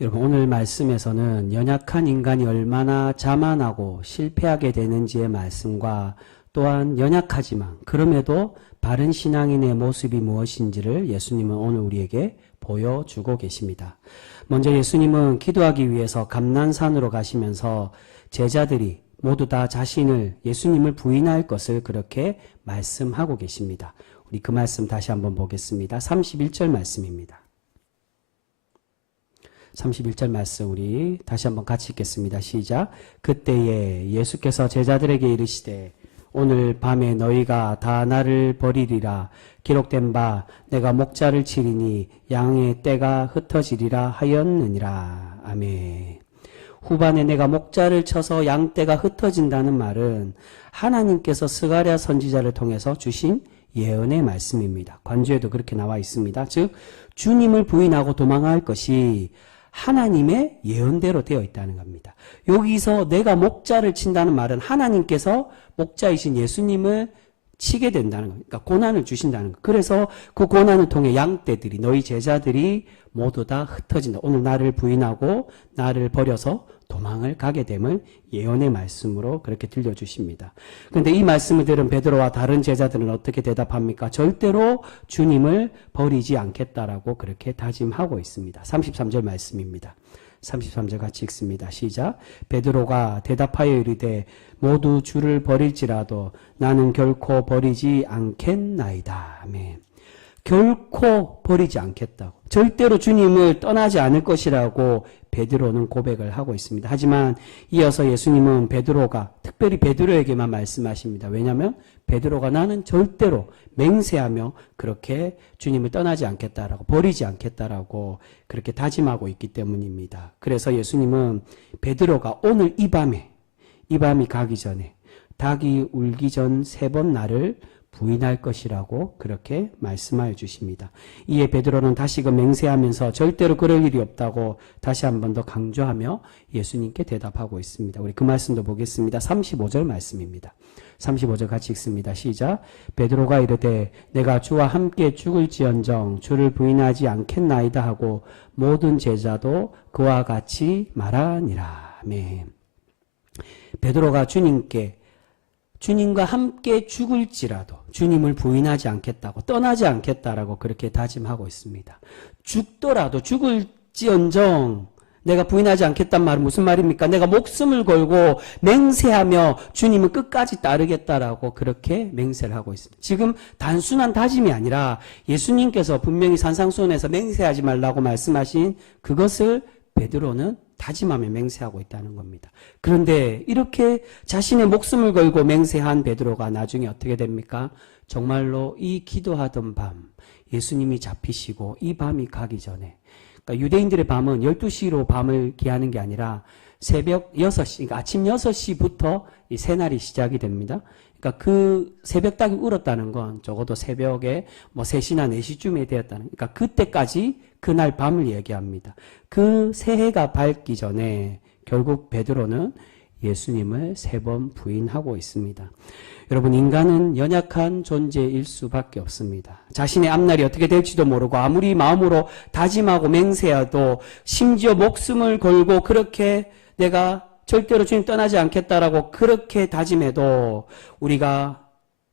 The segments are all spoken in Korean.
여러분, 오늘 말씀에서는 연약한 인간이 얼마나 자만하고 실패하게 되는지의 말씀과 또한 연약하지만 그럼에도 바른 신앙인의 모습이 무엇인지를 예수님은 오늘 우리에게 보여주고 계십니다. 먼저 예수님은 기도하기 위해서 감난산으로 가시면서 제자들이 모두 다 자신을 예수님을 부인할 것을 그렇게 말씀하고 계십니다. 우리 그 말씀 다시 한번 보겠습니다. 31절 말씀입니다. 31절 말씀 우리 다시 한번 같이 읽겠습니다. 시작. 그때에 예수께서 제자들에게 이르시되 오늘 밤에 너희가 다 나를 버리리라. 기록된 바 내가 목자를 치리니 양의 떼가 흩어지리라 하였느니라. 아멘. 후반에 내가 목자를 쳐서 양떼가 흩어진다는 말은 하나님께서 스가랴 선지자를 통해서 주신 예언의 말씀입니다. 관주에도 그렇게 나와 있습니다. 즉 주님을 부인하고 도망할 것이 하나님의 예언대로 되어 있다는 겁니다. 여기서 내가 목자를 친다는 말은 하나님께서 목자이신 예수님을 치게 된다는 겁니다. 그러니까 고난을 주신다는 것. 그래서 그 고난을 통해 양떼들이 너희 제자들이 모두 다 흩어진다. 오늘 나를 부인하고 나를 버려서 도망을 가게 됨을 예언의 말씀으로 그렇게 들려주십니다. 그런데 이 말씀을 들은 베드로와 다른 제자들은 어떻게 대답합니까? 절대로 주님을 버리지 않겠다라고 그렇게 다짐하고 있습니다. 33절 말씀입니다. 33절 같이 읽습니다. 시작. 베드로가 대답하여 이르되 모두 주를 버릴지라도 나는 결코 버리지 않겠나이다. 아멘. 결코 버리지 않겠다고. 절대로 주님을 떠나지 않을 것이라고 베드로는 고백을 하고 있습니다. 하지만 이어서 예수님은 특별히 베드로에게만 말씀하십니다. 왜냐하면 베드로가 나는 절대로 맹세하며 그렇게 주님을 떠나지 않겠다라고 버리지 않겠다라고 그렇게 다짐하고 있기 때문입니다. 그래서 예수님은 베드로가 오늘 이 밤이 가기 전에 닭이 울기 전 3번 나를 부인할 것이라고 그렇게 말씀하여 주십니다. 이에 베드로는 다시금 맹세하면서 절대로 그럴 일이 없다고 다시 한 번 더 강조하며 예수님께 대답하고 있습니다. 우리 그 말씀도 보겠습니다. 35절 말씀입니다. 35절 같이 읽습니다. 시작. 베드로가 이르되 내가 주와 함께 죽을지언정 주를 부인하지 않겠나이다 하고 모든 제자도 그와 같이 말하니라. 아멘. 베드로가 주님과 함께 죽을지라도 주님을 부인하지 않겠다고 떠나지 않겠다라고 그렇게 다짐하고 있습니다. 죽더라도 죽을지언정 내가 부인하지 않겠단 말은 무슨 말입니까? 내가 목숨을 걸고 맹세하며 주님을 끝까지 따르겠다라고 그렇게 맹세를 하고 있습니다. 지금 단순한 다짐이 아니라 예수님께서 분명히 산상수훈에서 맹세하지 말라고 말씀하신 그것을 베드로는 다짐하며 맹세하고 있다는 겁니다. 그런데 이렇게 자신의 목숨을 걸고 맹세한 베드로가 나중에 어떻게 됩니까? 정말로 이 기도하던 밤 예수님이 잡히시고 이 밤이 가기 전에, 그러니까 유대인들의 밤은 12시로 밤을 기하는 게 아니라 새벽 6시, 그러니까 아침 6시부터 이 새날이 시작이 됩니다. 그러니까 그 새벽닭이 울었다는 건 적어도 새벽에 3시나 4시쯤에 되었다는, 그러니까 그때까지 그날 밤을 얘기합니다. 그 새해가 밝기 전에 결국 베드로는 예수님을 3번 부인하고 있습니다. 여러분, 인간은 연약한 존재일 수밖에 없습니다. 자신의 앞날이 어떻게 될지도 모르고 아무리 마음으로 다짐하고 맹세해도 심지어 목숨을 걸고 그렇게 내가 절대로 주님 떠나지 않겠다라고 그렇게 다짐해도 우리가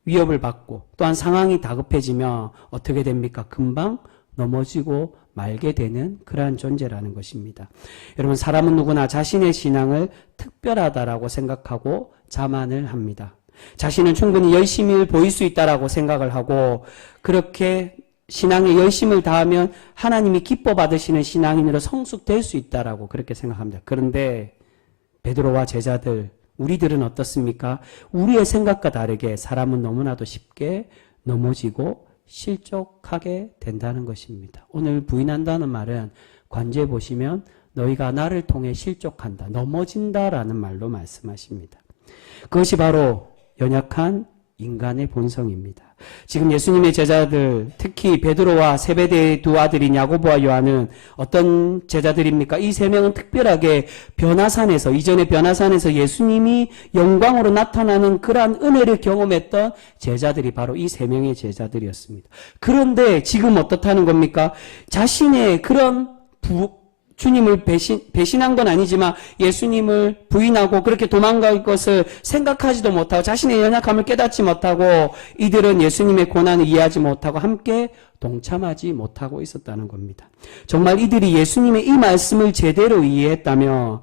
위협을 받고 또한 상황이 다급해지면 어떻게 됩니까? 금방 넘어지고 말게 되는 그러한 존재라는 것입니다. 여러분, 사람은 누구나 자신의 신앙을 특별하다라고 생각하고 자만을 합니다. 자신은 충분히 열심히 보일 수 있다라고 생각을 하고 그렇게 신앙에 열심을 다하면 하나님이 기뻐 받으시는 신앙인으로 성숙될 수 있다라고 그렇게 생각합니다. 그런데 베드로와 제자들, 우리들은 어떻습니까? 우리의 생각과 다르게 사람은 너무나도 쉽게 넘어지고 실족하게 된다는 것입니다. 오늘 부인한다는 말은 관제에 보시면 너희가 나를 통해 실족한다, 넘어진다라는 말로 말씀하십니다. 그것이 바로 연약한 인간의 본성입니다. 지금 예수님의 제자들, 특히 베드로와 세베대의 2 아들인 야고보와 요한은 어떤 제자들입니까? 이 3명은 특별하게 이전에 변화산에서 예수님이 영광으로 나타나는 그러한 은혜를 경험했던 제자들이 바로 이 3명의 제자들이었습니다. 그런데 지금 어떻다는 겁니까? 자신의 그런 주님을 배신한 건 아니지만 예수님을 부인하고 그렇게 도망갈 것을 생각하지도 못하고 자신의 연약함을 깨닫지 못하고 이들은 예수님의 고난을 이해하지 못하고 함께 동참하지 못하고 있었다는 겁니다. 정말 이들이 예수님의 이 말씀을 제대로 이해했다면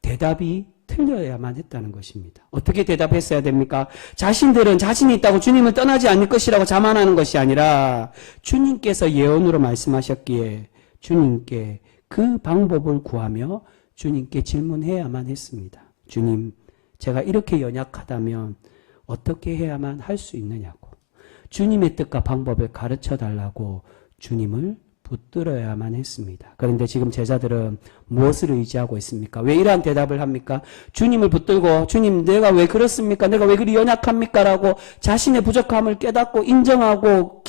대답이 틀려야만 했다는 것입니다. 어떻게 대답했어야 됩니까? 자신들은 자신이 있다고 주님을 떠나지 않을 것이라고 자만하는 것이 아니라 주님께서 예언으로 말씀하셨기에 주님께 그 방법을 구하며 주님께 질문해야만 했습니다. 주님, 제가 이렇게 연약하다면 어떻게 해야만 할 수 있느냐고. 주님의 뜻과 방법을 가르쳐 달라고 주님을 붙들어야만 했습니다. 그런데 지금 제자들은 무엇을 의지하고 있습니까? 왜 이러한 대답을 합니까? 주님을 붙들고 주님 내가 왜 그렇습니까? 내가 왜 그리 연약합니까? 라고 자신의 부족함을 깨닫고 인정하고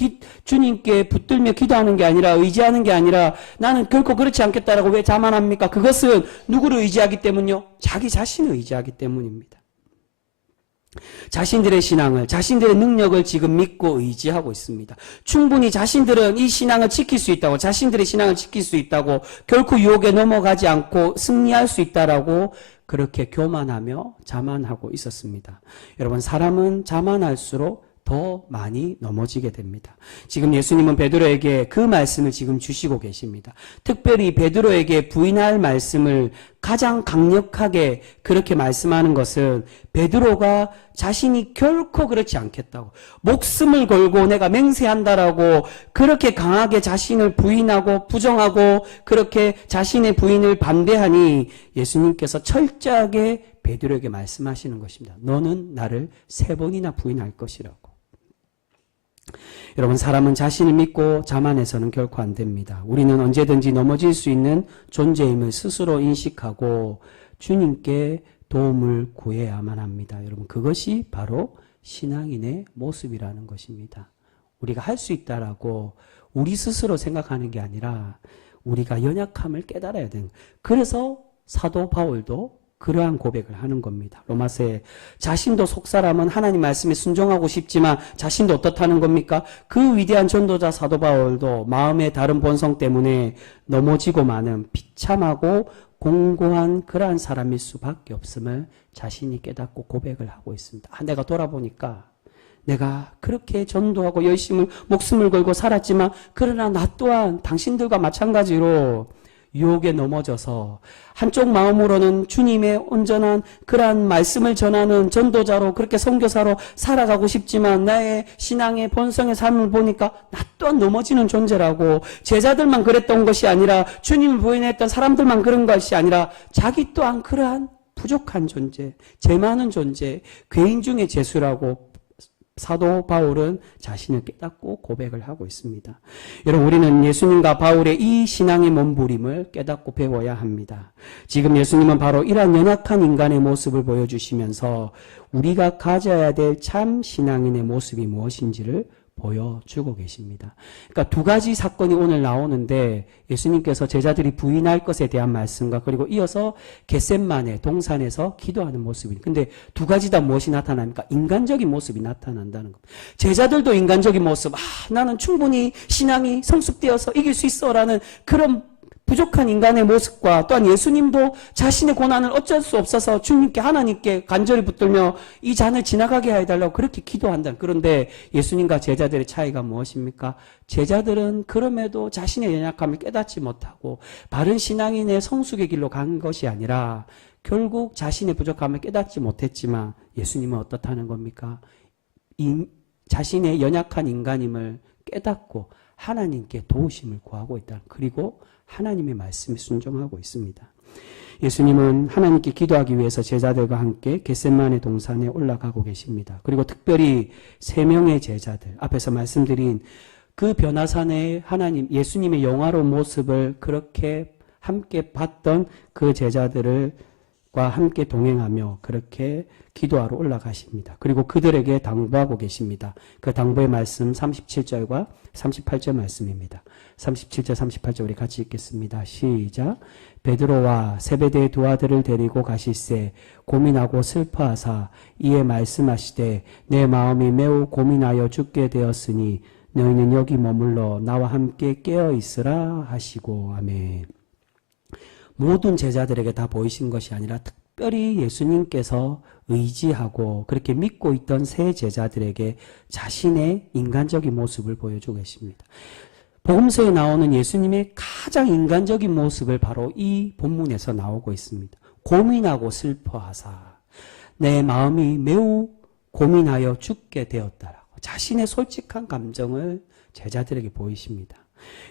주님께 붙들며 기도하는 게 아니라 의지하는 게 아니라 나는 결코 그렇지 않겠다라고 왜 자만합니까? 그것은 누구를 의지하기 때문이요? 자기 자신을 의지하기 때문입니다. 자신들의 신앙을, 자신들의 능력을 지금 믿고 의지하고 있습니다. 충분히 자신들은 이 신앙을 지킬 수 있다고, 자신들의 신앙을 지킬 수 있다고, 결코 유혹에 넘어가지 않고 승리할 수 있다라고 그렇게 교만하며 자만하고 있었습니다. 여러분, 사람은 자만할수록 더 많이 넘어지게 됩니다. 지금 예수님은 베드로에게 그 말씀을 지금 주시고 계십니다. 특별히 베드로에게 부인할 말씀을 가장 강력하게 그렇게 말씀하는 것은 베드로가 자신이 결코 그렇지 않겠다고, 목숨을 걸고 내가 맹세한다라고 그렇게 강하게 자신을 부인하고 부정하고 그렇게 자신의 부인을 반대하니 예수님께서 철저하게 베드로에게 말씀하시는 것입니다. 너는 나를 3번이나 부인할 것이라고. 여러분, 사람은 자신을 믿고 자만해서는 결코 안 됩니다. 우리는 언제든지 넘어질 수 있는 존재임을 스스로 인식하고 주님께 도움을 구해야만 합니다. 여러분, 그것이 바로 신앙인의 모습이라는 것입니다. 우리가 할 수 있다라고 우리 스스로 생각하는 게 아니라 우리가 연약함을 깨달아야 되는 거예요. 그래서 사도 바울도 그러한 고백을 하는 겁니다. 로마서에 자신도 속사람은 하나님 말씀에 순종하고 싶지만 자신도 어떻다는 겁니까? 그 위대한 전도자 사도 바울도 마음의 다른 본성 때문에 넘어지고 마는 비참하고 공고한 그러한 사람일 수밖에 없음을 자신이 깨닫고 고백을 하고 있습니다. 내가 돌아보니까 내가 그렇게 전도하고 열심을 목숨을 걸고 살았지만 그러나 나 또한 당신들과 마찬가지로 유혹에 넘어져서 한쪽 마음으로는 주님의 온전한 그러한 말씀을 전하는 전도자로 그렇게 선교사로 살아가고 싶지만 나의 신앙의 본성의 삶을 보니까 나 또한 넘어지는 존재라고, 제자들만 그랬던 것이 아니라 주님을 부인했던 사람들만 그런 것이 아니라 자기 또한 그러한 부족한 존재, 죄 많은 존재, 죄인 중에 죄수라고 사도 바울은 자신을 깨닫고 고백을 하고 있습니다. 여러분, 우리는 예수님과 바울의 이 신앙의 몸부림을 깨닫고 배워야 합니다. 지금 예수님은 바로 이러한 연약한 인간의 모습을 보여주시면서 우리가 가져야 될 참 신앙인의 모습이 무엇인지를 보여주고 계십니다. 그러니까 2가지 사건이 오늘 나오는데 예수님께서 제자들이 부인할 것에 대한 말씀과 그리고 이어서 겟셋마네 동산에서 기도하는 모습입니다. 근데 2가지 다 무엇이 나타납니까? 인간적인 모습이 나타난다는 겁니다. 제자들도 인간적인 모습, 나는 충분히 신앙이 성숙되어서 이길 수 있어 라는 그런 부족한 인간의 모습과 또한 예수님도 자신의 고난을 어쩔 수 없어서 주님께 하나님께 간절히 붙들며 이 잔을 지나가게 해달라고 그렇게 기도한다. 그런데 예수님과 제자들의 차이가 무엇입니까? 제자들은 그럼에도 자신의 연약함을 깨닫지 못하고 바른 신앙인의 성숙의 길로 간 것이 아니라 결국 자신의 부족함을 깨닫지 못했지만 예수님은 어떻다는 겁니까? 자신의 연약한 인간임을 깨닫고 하나님께 도우심을 구하고 있다. 그리고 하나님의 말씀에 순종하고 있습니다. 예수님은 하나님께 기도하기 위해서 제자들과 함께 겟셋마네 동산에 올라가고 계십니다. 그리고 특별히 3명의 제자들, 앞에서 말씀드린 그 변화산에 하나님, 예수님의 영화로운 모습을 그렇게 함께 봤던 그 제자들과 함께 동행하며 그렇게 기도하러 올라가십니다. 그리고 그들에게 당부하고 계십니다. 그 당부의 말씀 37절과 38절 말씀입니다. 37절 38절 우리 같이 읽겠습니다. 시작. 베드로와 세베대의 2 아들을 데리고 가실새 고민하고 슬퍼하사 이에 말씀하시되 내 마음이 매우 고민하여 죽게 되었으니 너희는 여기 머물러 나와 함께 깨어 있으라 하시고. 아멘. 모든 제자들에게 다 보이신 것이 아니라 특별히 예수님께서 의지하고 그렇게 믿고 있던 세 제자들에게 자신의 인간적인 모습을 보여주고 계십니다. 복음서에 나오는 예수님의 가장 인간적인 모습을 바로 이 본문에서 나오고 있습니다. 고민하고 슬퍼하사 내 마음이 매우 고민하여 죽게 되었다라고 자신의 솔직한 감정을 제자들에게 보이십니다.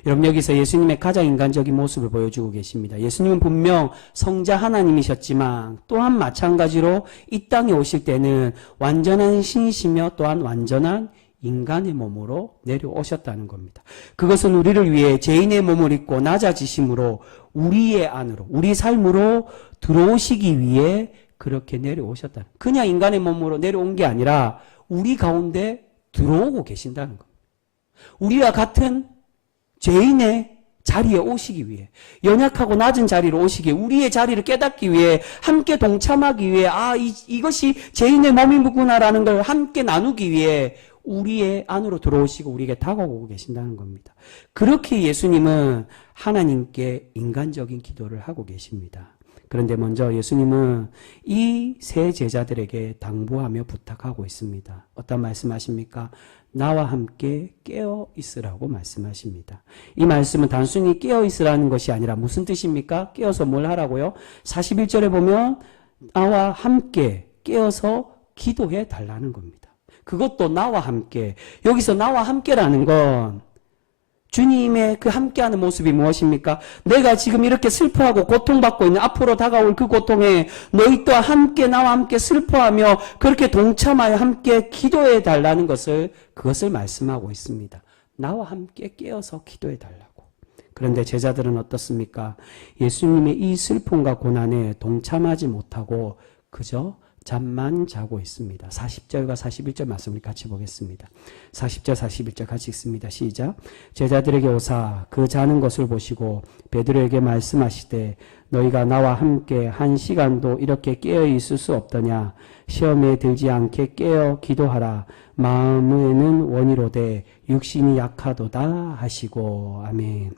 여러분, 여기서 예수님의 가장 인간적인 모습을 보여주고 계십니다. 예수님은 분명 성자 하나님이셨지만 또한 마찬가지로 이 땅에 오실 때는 완전한 신이시며 또한 완전한 인간의 몸으로 내려오셨다는 겁니다. 그것은 우리를 위해 죄인의 몸을 입고 낮아지심으로 우리의 안으로, 우리 삶으로 들어오시기 위해 그렇게 내려오셨다. 그냥 인간의 몸으로 내려온 게 아니라 우리 가운데 들어오고 계신다는 겁니다. 우리와 같은 죄인의 자리에 오시기 위해, 연약하고 낮은 자리로 오시기 위해, 우리의 자리를 깨닫기 위해, 함께 동참하기 위해, 이것이 죄인의 몸이구나라는 걸 함께 나누기 위해 우리의 안으로 들어오시고 우리에게 다가오고 계신다는 겁니다. 그렇게 예수님은 하나님께 인간적인 기도를 하고 계십니다. 그런데 먼저 예수님은 이 세 제자들에게 당부하며 부탁하고 있습니다. 어떤 말씀하십니까? 나와 함께 깨어 있으라고 말씀하십니다. 이 말씀은 단순히 깨어 있으라는 것이 아니라 무슨 뜻입니까? 깨어서 뭘 하라고요? 41절에 보면 나와 함께 깨어서 기도해 달라는 겁니다. 그것도 나와 함께. 여기서 나와 함께라는 건 주님의 그 함께하는 모습이 무엇입니까? 내가 지금 이렇게 슬퍼하고 고통받고 있는 앞으로 다가올 그 고통에 너희 또한 함께 나와 함께 슬퍼하며 그렇게 동참하여 함께 기도해 달라는 그것을 말씀하고 있습니다. 나와 함께 깨어서 기도해 달라고. 그런데 제자들은 어떻습니까? 예수님의 이 슬픔과 고난에 동참하지 못하고 그저 잠만 자고 있습니다. 40절과 41절 말씀을 같이 보겠습니다. 40절 41절 같이 읽습니다. 시작. 제자들에게 오사 그 자는 것을 보시고 베드로에게 말씀하시되 너희가 나와 함께 한 시간도 이렇게 깨어 있을 수 없더냐. 시험에 들지 않게 깨어 기도하라. 마음에는 원이로되 육신이 약하도다 하시고. 아멘.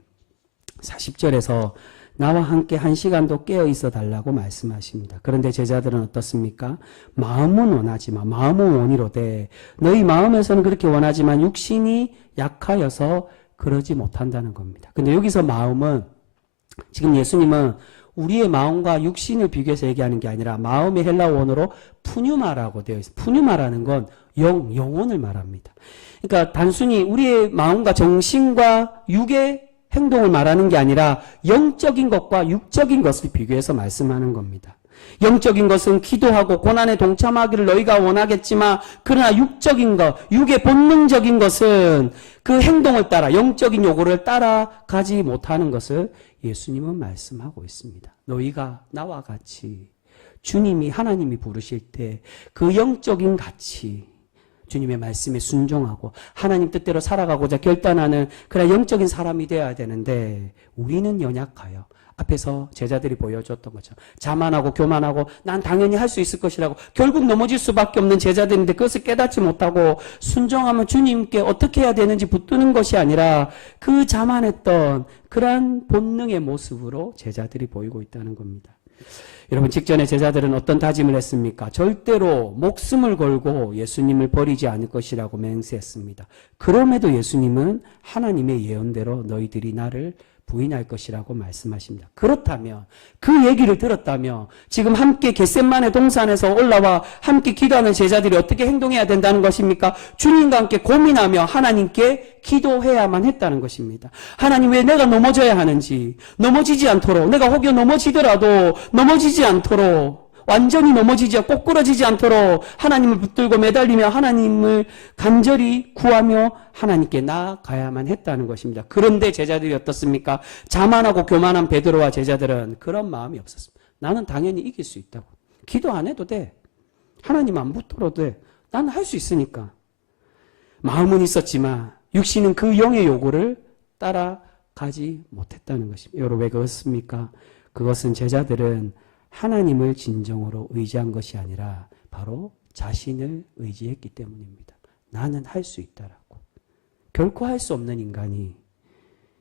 40절에서 나와 함께 한 시간도 깨어 있어 달라고 말씀하십니다. 그런데 제자들은 어떻습니까? 마음은 원하지만 마음은 원이로되 너희 마음에서는 그렇게 원하지만 육신이 약하여서 그러지 못한다는 겁니다. 근데 여기서 마음은 지금 예수님은 우리의 마음과 육신을 비교해서 얘기하는 게 아니라 마음의 헬라어 원어로 푸뉴마라고 되어 있습니다. 푸뉴마라는 건 영혼을 말합니다. 그러니까 단순히 우리의 마음과 정신과 육의 행동을 말하는 게 아니라 영적인 것과 육적인 것을 비교해서 말씀하는 겁니다. 영적인 것은 기도하고 고난에 동참하기를 너희가 원하겠지만 그러나 육적인 것, 육의 본능적인 것은 그 행동을 따라 영적인 요구를 따라가지 못하는 것을 예수님은 말씀하고 있습니다. 너희가 나와 같이 주님이 하나님이 부르실 때 그 영적인 가치 주님의 말씀에 순종하고 하나님 뜻대로 살아가고자 결단하는 그런 영적인 사람이 되어야 되는데 우리는 연약하여 앞에서 제자들이 보여줬던 것처럼 자만하고 교만하고 난 당연히 할 수 있을 것이라고 결국 넘어질 수밖에 없는 제자들인데 그것을 깨닫지 못하고 순종하면 주님께 어떻게 해야 되는지 붙드는 것이 아니라 그 자만했던 그러한 본능의 모습으로 제자들이 보이고 있다는 겁니다. 여러분, 직전에 제자들은 어떤 다짐을 했습니까? 절대로 목숨을 걸고 예수님을 버리지 않을 것이라고 맹세했습니다. 그럼에도 예수님은 하나님의 예언대로 너희들이 나를 부인할 것이라고 말씀하십니다. 그렇다면 그 얘기를 들었다면 지금 함께 겟셋마네 동산에서 올라와 함께 기도하는 제자들이 어떻게 행동해야 된다는 것입니까? 주님과 함께 고민하며 하나님께 기도해야만 했다는 것입니다. 하나님, 왜 내가 넘어져야 하는지, 넘어지지 않도록, 내가 혹여 넘어지더라도 넘어지지 않도록, 완전히 넘어지지 않고 꼬꾸러지지 않도록 하나님을 붙들고 매달리며 하나님을 간절히 구하며 하나님께 나아가야만 했다는 것입니다. 그런데 제자들이 어떻습니까? 자만하고 교만한 베드로와 제자들은 그런 마음이 없었습니다. 나는 당연히 이길 수 있다고. 기도 안 해도 돼. 하나님 안 붙들어도 돼. 나는 할 수 있으니까. 마음은 있었지만 육신은 그 영의 요구를 따라가지 못했다는 것입니다. 여러분, 왜 그렇습니까? 그것은 제자들은 하나님을 진정으로 의지한 것이 아니라 바로 자신을 의지했기 때문입니다. 나는 할 수 있다라고. 결코 할 수 없는 인간이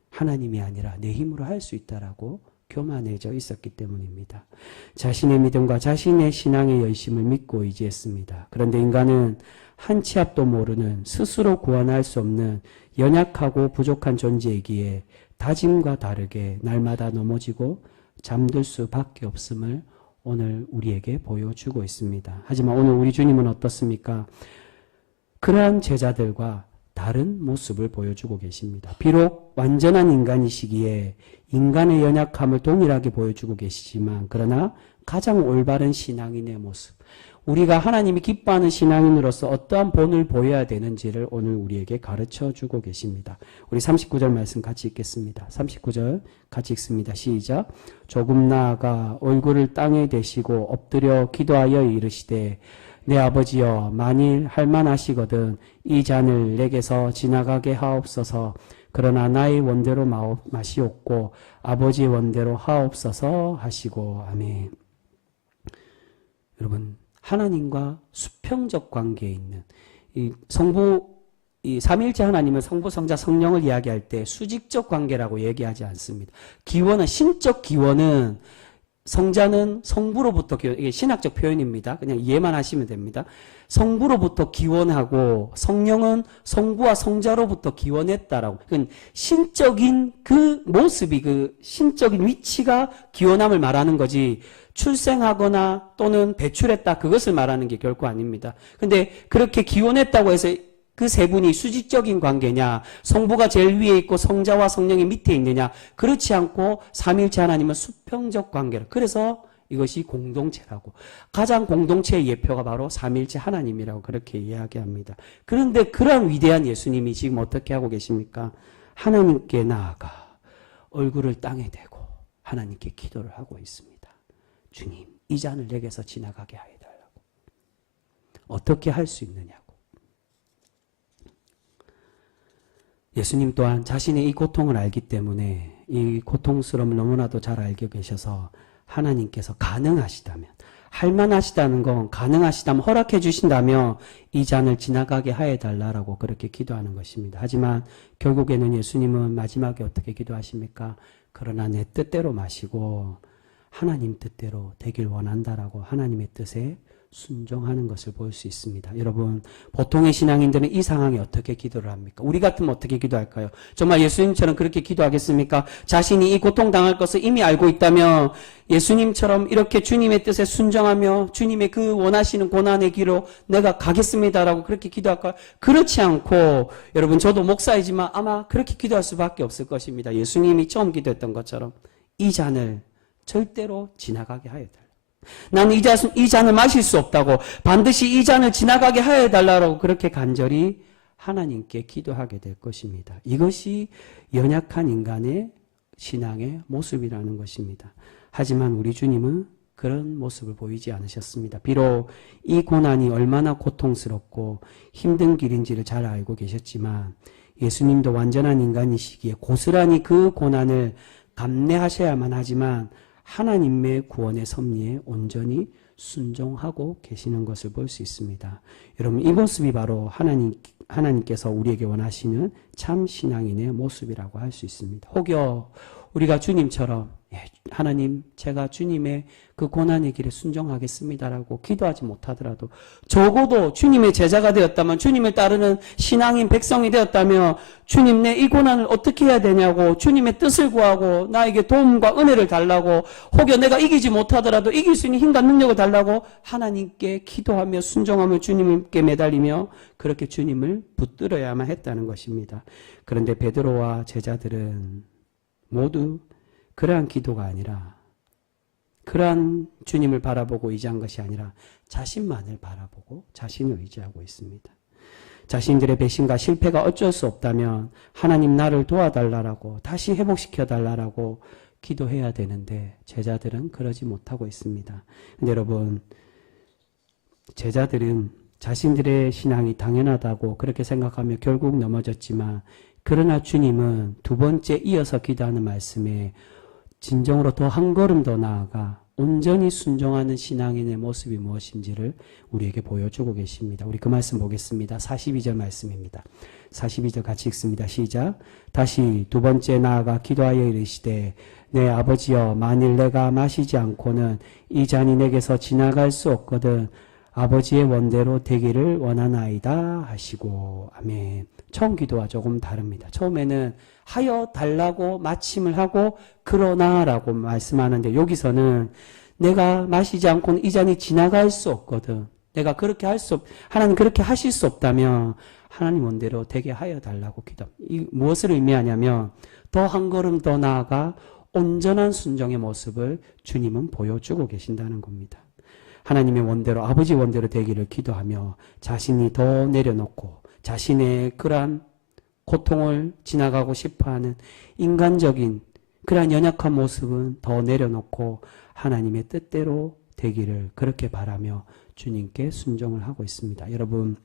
하나님이 아니라 내 힘으로 할 수 있다라고 교만해져 있었기 때문입니다. 자신의 믿음과 자신의 신앙의 열심을 믿고 의지했습니다. 그런데 인간은 한 치 앞도 모르는 스스로 구원할 수 없는 연약하고 부족한 존재이기에 다짐과 다르게 날마다 넘어지고 잠들 수밖에 없음을 오늘 우리에게 보여주고 있습니다. 하지만 오늘 우리 주님은 어떻습니까? 그러한 제자들과 다른 모습을 보여주고 계십니다. 비록 완전한 인간이시기에 인간의 연약함을 동일하게 보여주고 계시지만 그러나 가장 올바른 신앙인의 모습, 우리가 하나님이 기뻐하는 신앙인으로서 어떠한 본을 보여야 되는지를 오늘 우리에게 가르쳐주고 계십니다. 우리 39절 말씀 같이 읽겠습니다. 39절 같이 읽습니다. 시작. 조금 나아가 얼굴을 땅에 대시고 엎드려 기도하여 이르시되 내 아버지여 만일 할만하시거든 이 잔을 내게서 지나가게 하옵소서. 그러나 나의 원대로 마시옵고 아버지의 원대로 하옵소서 하시고. 아멘. 여러분, 하나님과 수평적 관계에 있는 이 삼위일체 하나님은 성부, 성자, 성령을 이야기할 때 수직적 관계라고 얘기하지 않습니다. 기원은, 신적 기원은 성자는 성부로부터 이게 신학적 표현입니다. 그냥 이해만 하시면 됩니다. 성부로부터 기원하고 성령은 성부와 성자로부터 기원했다라고. 그러니까 신적인 그 모습이, 그 신적인 위치가 기원함을 말하는 거지 출생하거나 또는 배출했다 그것을 말하는 게 결코 아닙니다. 근데 그렇게 기원했다고 해서 그 세 분이 수직적인 관계냐, 성부가 제일 위에 있고 성자와 성령이 밑에 있느냐, 그렇지 않고 삼위일체 하나님은 수평적 관계라. 그래서 이것이 공동체라고. 가장 공동체의 예표가 바로 삼위일체 하나님이라고 그렇게 이야기합니다. 그런데 그러한 위대한 예수님이 지금 어떻게 하고 계십니까? 하나님께 나아가 얼굴을 땅에 대고 하나님께 기도를 하고 있습니다. 주님, 이 잔을 내게서 지나가게 하여 달라고. 어떻게 할 수 있느냐고. 예수님 또한 자신의 이 고통을 알기 때문에 이 고통스러움을 너무나도 잘 알고 계셔서 하나님께서 가능하시다면, 할만하시다는 건 가능하시다면, 허락해 주신다면 이 잔을 지나가게 하여 달라고 그렇게 기도하는 것입니다. 하지만 결국에는 예수님은 마지막에 어떻게 기도하십니까? 그러나 내 뜻대로 마시고 하나님 뜻대로 되길 원한다라고 하나님의 뜻에 순종하는 것을 볼 수 있습니다. 여러분, 보통의 신앙인들은 이 상황에 어떻게 기도를 합니까? 우리 같으면 어떻게 기도할까요? 정말 예수님처럼 그렇게 기도하겠습니까? 자신이 이 고통당할 것을 이미 알고 있다면 예수님처럼 이렇게 주님의 뜻에 순종하며 주님의 그 원하시는 고난의 길로 내가 가겠습니다라고 그렇게 기도할까요? 그렇지 않고, 여러분, 저도 목사이지만 아마 그렇게 기도할 수밖에 없을 것입니다. 예수님이 처음 기도했던 것처럼 이 잔을 절대로 지나가게 하여 달라. 나는 이 잔을 마실 수 없다고, 반드시 이 잔을 지나가게 하여 달라고 그렇게 간절히 하나님께 기도하게 될 것입니다. 이것이 연약한 인간의 신앙의 모습이라는 것입니다. 하지만 우리 주님은 그런 모습을 보이지 않으셨습니다. 비록 이 고난이 얼마나 고통스럽고 힘든 길인지를 잘 알고 계셨지만 예수님도 완전한 인간이시기에 고스란히 그 고난을 감내하셔야만 하지만 하나님의 구원의 섭리에 온전히 순종하고 계시는 것을 볼 수 있습니다. 여러분, 이 모습이 바로 하나님께서 우리에게 원하시는 참 신앙인의 모습이라고 할 수 있습니다. 혹여 우리가 주님처럼 하나님, 제가 주님의 그 고난의 길에 순종하겠습니다라고 기도하지 못하더라도 적어도 주님의 제자가 되었다면, 주님을 따르는 신앙인 백성이 되었다면 주님, 내 이 고난을 어떻게 해야 되냐고 주님의 뜻을 구하고 나에게 도움과 은혜를 달라고, 혹여 내가 이기지 못하더라도 이길 수 있는 힘과 능력을 달라고 하나님께 기도하며 순종하며 주님께 매달리며 그렇게 주님을 붙들어야만 했다는 것입니다. 그런데 베드로와 제자들은 모두 그러한 기도가 아니라, 그러한 주님을 바라보고 의지한 것이 아니라 자신만을 바라보고 자신을 의지하고 있습니다. 자신들의 배신과 실패가 어쩔 수 없다면 하나님 나를 도와달라고, 다시 회복시켜달라고 기도해야 되는데 제자들은 그러지 못하고 있습니다. 근데 여러분, 제자들은 자신들의 신앙이 당연하다고 그렇게 생각하며 결국 넘어졌지만, 그러나 주님은 두 번째 이어서 기도하는 말씀에 진정으로 더 한 걸음 더 나아가 온전히 순종하는 신앙인의 모습이 무엇인지를 우리에게 보여주고 계십니다. 우리 그 말씀 보겠습니다. 42절 말씀입니다. 42절 같이 읽습니다. 시작. 다시 두 번째 나아가 기도하여 이르시되 내 아버지여 만일 내가 마시지 않고는 이 잔이 내게서 지나갈 수 없거든 아버지의 원대로 되기를 원하나이다 하시고. 아멘. 처음 기도와 조금 다릅니다. 처음에는 하여 달라고 마침을 하고 그러나라고 말씀하는데 여기서는 내가 마시지 않고는 이 잔이 지나갈 수 없거든. 내가 그렇게 하나님 그렇게 하실 수 없다면 하나님 원대로 되게 하여 달라고 기도. 이 무엇을 의미하냐면 더 한 걸음 더 나아가 온전한 순종의 모습을 주님은 보여주고 계신다는 겁니다. 하나님의 원대로 아버지 원대로 되기를 기도하며 자신이 더 내려놓고 자신의 그러한 고통을 지나가고 싶어하는 인간적인 그러한 연약한 모습은 더 내려놓고 하나님의 뜻대로 되기를 그렇게 바라며 주님께 순종을 하고 있습니다. 여러분,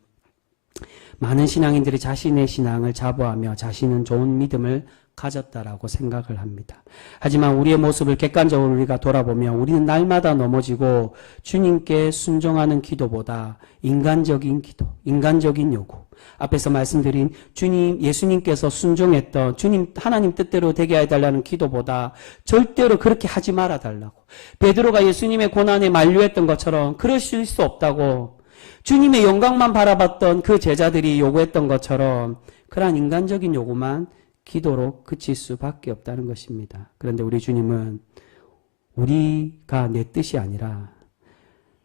많은 신앙인들이 자신의 신앙을 자부하며 자신은 좋은 믿음을 가졌다라고 생각을 합니다. 하지만 우리의 모습을 객관적으로 우리가 돌아보면 우리는 날마다 넘어지고 주님께 순종하는 기도보다 인간적인 기도, 인간적인 요구, 앞에서 말씀드린 주님, 예수님께서 순종했던 주님 하나님 뜻대로 되게 해달라는 기도보다 절대로 그렇게 하지 말아달라고, 베드로가 예수님의 고난에 만류했던 것처럼 그러실 수 없다고 주님의 영광만 바라봤던 그 제자들이 요구했던 것처럼 그러한 인간적인 요구만 기도로 그칠 수밖에 없다는 것입니다. 그런데 우리 주님은 우리가 내 뜻이 아니라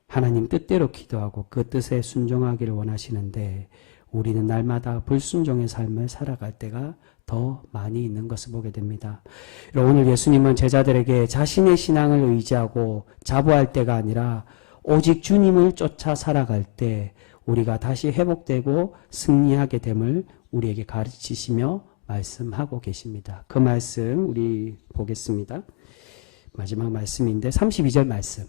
하나님 뜻대로 기도하고 그 뜻에 순종하기를 원하시는데 우리는 날마다 불순종의 삶을 살아갈 때가 더 많이 있는 것을 보게 됩니다. 오늘 예수님은 제자들에게 자신의 신앙을 의지하고 자부할 때가 아니라 오직 주님을 쫓아 살아갈 때 우리가 다시 회복되고 승리하게 됨을 우리에게 가르치시며 말씀하고 계십니다. 그 말씀 우리 보겠습니다. 마지막 말씀인데 32절 말씀.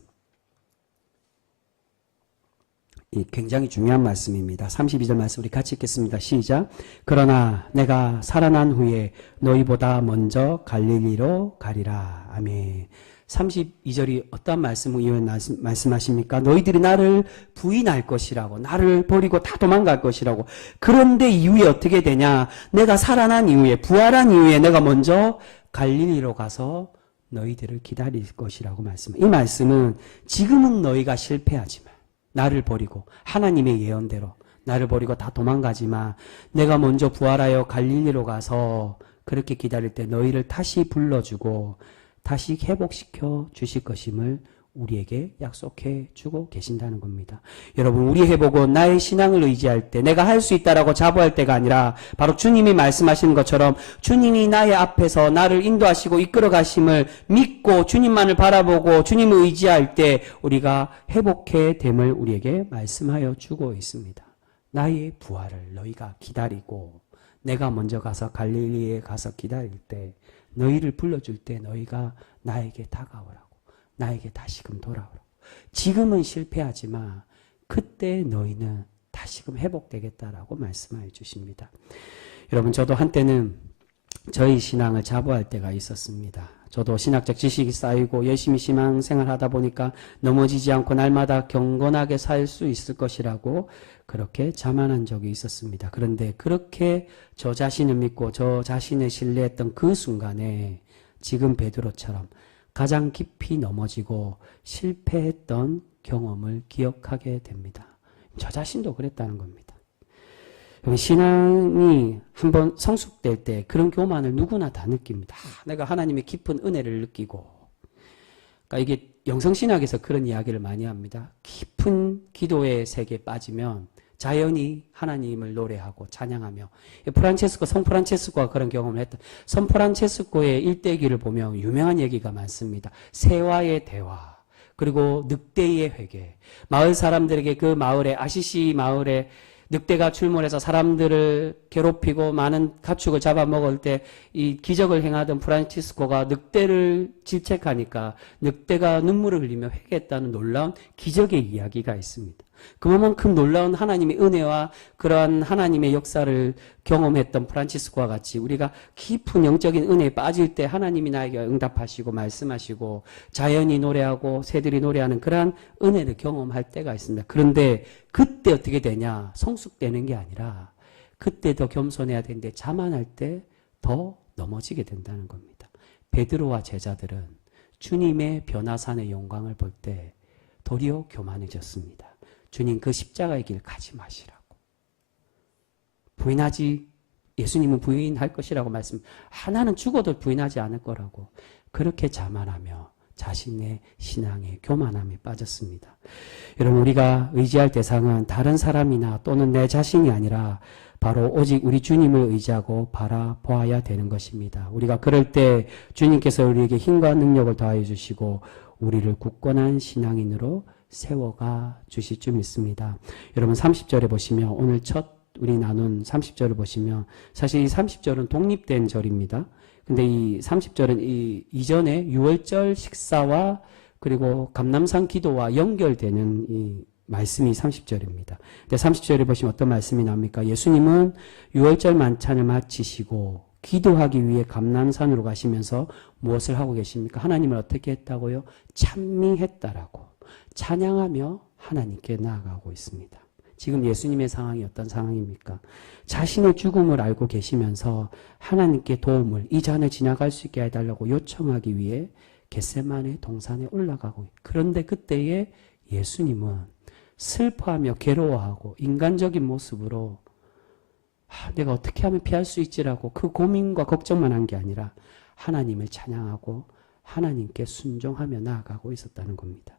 이 굉장히 중요한 말씀입니다. 32절 말씀 우리 같이 읽겠습니다. 시작. 그러나 내가 살아난 후에 너희보다 먼저 갈릴리로 가리라. 아멘. 32절이 어떤 말씀을 말씀하십니까? 너희들이 나를 부인할 것이라고, 나를 버리고 다 도망갈 것이라고. 그런데 이후에 어떻게 되냐? 내가 살아난 이후에, 부활한 이후에 내가 먼저 갈릴리로 가서 너희들을 기다릴 것이라고 말씀합니다. 이 말씀은 지금은 너희가 실패하지만 나를 버리고 하나님의 예언대로 나를 버리고 다 도망가지만 내가 먼저 부활하여 갈릴리로 가서 그렇게 기다릴 때 너희를 다시 불러주고 다시 회복시켜 주실 것임을 우리에게 약속해 주고 계신다는 겁니다. 여러분, 우리 회복은 나의 신앙을 의지할 때 내가 할 수 있다라고 자부할 때가 아니라 바로 주님이 말씀하시는 것처럼 주님이 나의 앞에서 나를 인도하시고 이끌어 가심을 믿고 주님만을 바라보고 주님을 의지할 때 우리가 회복해 됨을 우리에게 말씀하여 주고 있습니다. 나의 부활을 너희가 기다리고 내가 먼저 가서 갈릴리에 가서 기다릴 때 너희를 불러줄 때 너희가 나에게 다가오라고, 나에게 다시금 돌아오라고. 지금은 실패하지만 그때 너희는 다시금 회복되겠다라고 말씀해 주십니다. 여러분, 저도 한때는 저희 신앙을 자부할 때가 있었습니다. 저도 신학적 지식이 쌓이고 열심히 신앙생활 하다 보니까 넘어지지 않고 날마다 경건하게 살 수 있을 것이라고 그렇게 자만한 적이 있었습니다. 그런데 그렇게 저 자신을 믿고 저 자신을 신뢰했던 그 순간에 지금 베드로처럼 가장 깊이 넘어지고 실패했던 경험을 기억하게 됩니다. 저 자신도 그랬다는 겁니다. 신앙이 한번 성숙될 때 그런 교만을 누구나 다 느낍니다. 내가 하나님의 깊은 은혜를 느끼고, 그러니까 이게 영성신학에서 그런 이야기를 많이 합니다. 깊은 기도의 세계에 빠지면 자연히 하나님을 노래하고 찬양하며, 성 프란체스코가 그런 경험을 했던, 성 프란체스코의 일대기를 보면 유명한 얘기가 많습니다. 새와의 대화, 그리고 늑대의 회개. 마을 사람들에게, 그 마을에, 아시시 마을에 늑대가 출몰해서 사람들을 괴롭히고 많은 가축을 잡아먹을 때 이 기적을 행하던 프란치스코가 늑대를 질책하니까 늑대가 눈물을 흘리며 회개했다는 놀라운 기적의 이야기가 있습니다. 그만큼 놀라운 하나님의 은혜와 그러한 하나님의 역사를 경험했던 프란치스코와 같이 우리가 깊은 영적인 은혜에 빠질 때 하나님이 나에게 응답하시고 말씀하시고 자연이 노래하고 새들이 노래하는 그러한 은혜를 경험할 때가 있습니다. 그런데 그때 어떻게 되냐? 성숙되는 게 아니라 그때 더 겸손해야 되는데 자만할 때 더 넘어지게 된다는 겁니다. 베드로와 제자들은 주님의 변화산의 영광을 볼 때 도리어 교만해졌습니다. 주님 그 십자가의 길 가지 마시라고. 예수님은 부인할 것이라고 말씀, 하나는 죽어도 부인하지 않을 거라고. 그렇게 자만하며 자신의 신앙의 교만함에 빠졌습니다. 여러분, 우리가 의지할 대상은 다른 사람이나 또는 내 자신이 아니라 바로 오직 우리 주님을 의지하고 바라보아야 되는 것입니다. 우리가 그럴 때 주님께서 우리에게 힘과 능력을 더하여 주시고 우리를 굳건한 신앙인으로 세워가 주실 줄 믿습니다. 여러분 30절에 보시면 오늘 첫 우리 나눈 30절을 보시면 사실 이 30절은 독립된 절입니다. 근데 이 30절은 이 이전에 유월절 식사와 그리고 감람산 기도와 연결되는 이 말씀이 30절입니다. 근데 30절에 보시면 어떤 말씀이 나옵니까? 예수님은 유월절 만찬을 마치시고 기도하기 위해 감람산으로 가시면서 무엇을 하고 계십니까? 하나님을 어떻게 했다고요? 찬미했다라고. 찬양하며 하나님께 나아가고 있습니다. 지금 예수님의 상황이 어떤 상황입니까? 자신의 죽음을 알고 계시면서 하나님께 도움을, 이 잔을 지나갈 수 있게 해달라고 요청하기 위해 겟세마네 동산에 올라가고, 그런데 그때에 예수님은 슬퍼하며 괴로워하고 인간적인 모습으로 내가 어떻게 하면 피할 수 있지라고 그 고민과 걱정만 한 게 아니라 하나님을 찬양하고 하나님께 순종하며 나아가고 있었다는 겁니다.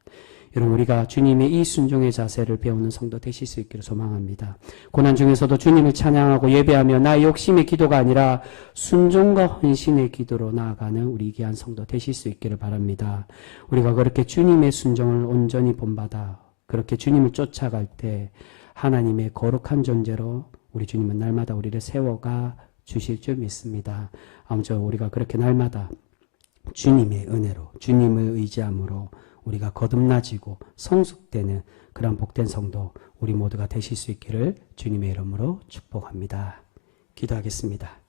여러분, 우리가 주님의 이 순종의 자세를 배우는 성도 되실 수 있기를 소망합니다. 고난 중에서도 주님을 찬양하고 예배하며 나의 욕심의 기도가 아니라 순종과 헌신의 기도로 나아가는 우리 귀한 성도 되실 수 있기를 바랍니다. 우리가 그렇게 주님의 순종을 온전히 본받아 그렇게 주님을 쫓아갈 때 하나님의 거룩한 존재로 우리 주님은 날마다 우리를 세워가 주실 줄 믿습니다. 아무쪼록 우리가 그렇게 날마다 주님의 은혜로, 주님을 의지함으로 우리가 거듭나지고 성숙되는 그런 복된 성도 우리 모두가 되실 수 있기를 주님의 이름으로 축복합니다. 기도하겠습니다.